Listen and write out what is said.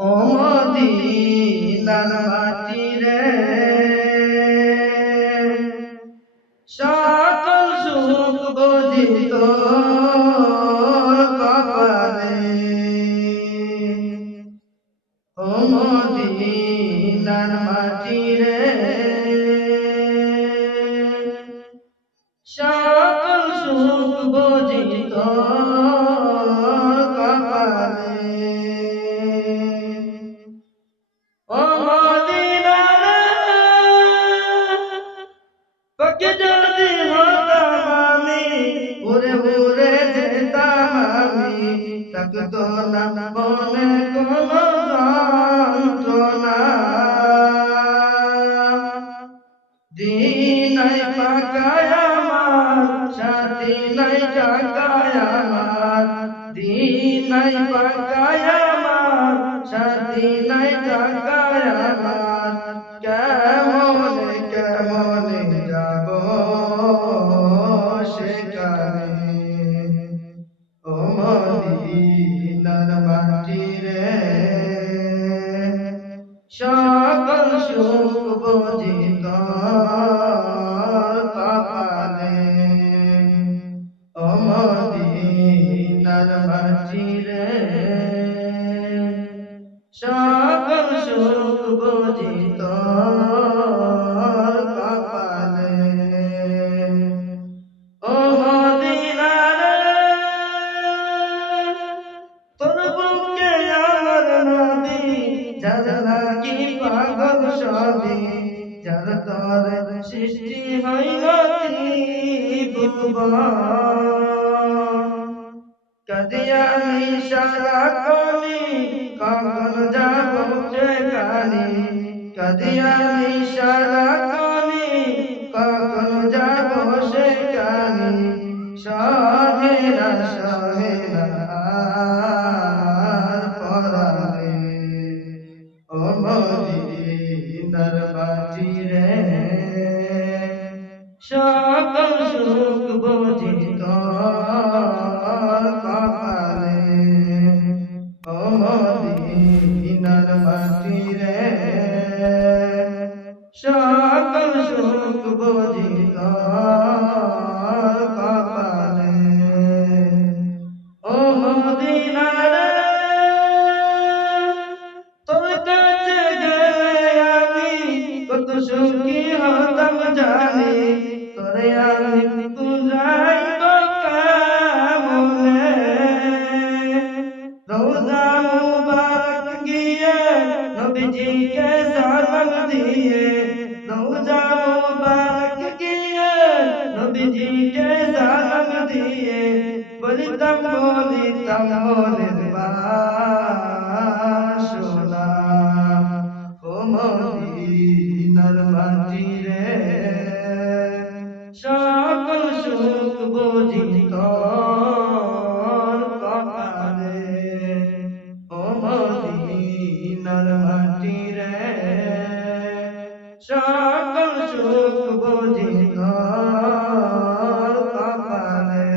ও মদিনার মাটি রে, সকল সুখ বুঝি তোর কপালে। ও মদিনার মাটি রে, সকল সুখ বুঝি তোর কপালে। ও মদিনার পক্ষে যদি হতাম আমি, উড়ে উড়ে যেতাম আমি, থাকতো না মনে কোনো যন্ত্রণা। দিন নাই পাকায় আমার, সাথী নাই টাকায় আমার, দিন নাই পাকায় আমার, সাথী নাই টাকায় আমার, কেমনে কেমনে যাব সেখানে। ও মদিনার মাটি রে, সকল সুখ বুঝি তোর কপালে। ও মদিনার মাটি রে, সকল সুখ বুঝি তোর কপালে। ও মদিনার তোর বুকে আমার নদী, যার লাগি পাগল সবই, যার তরে সৃষ্টি হইল ত্রিভুবন। কাদিয়ানি সারাক্ষণি কখন যাব সেখানে, কাদিয়ানি সারাক্ষণি কখন যাব সেখানে, সহে না সহে না আর পরাণে। ও মদিনার মাটি রে, সকল সুখ বুঝি তোর কপালে। ও মদিনার মাটি রে, সকল সুখ বুঝি তোর কপালে। ও মদিনার তোর কাছে গেলে আমি কত সুখী হতাম জানি, তোরে আমি বুঝাই গো কেমনে। রোজা মুবারক গিয়ে নবীজিকে সালাম দিয়ে, রোজা মুবারক গিয়ে নবীজিকে সালাম দিয়ে, বলিতাম বলিতাম মনের বাসনা। ও মদিনার মাটি রে, সকল সুখ বুঝি তোর কপালে। ও মদিনার মাটি রে, সকল সুখ বুঝি তোর কপালে।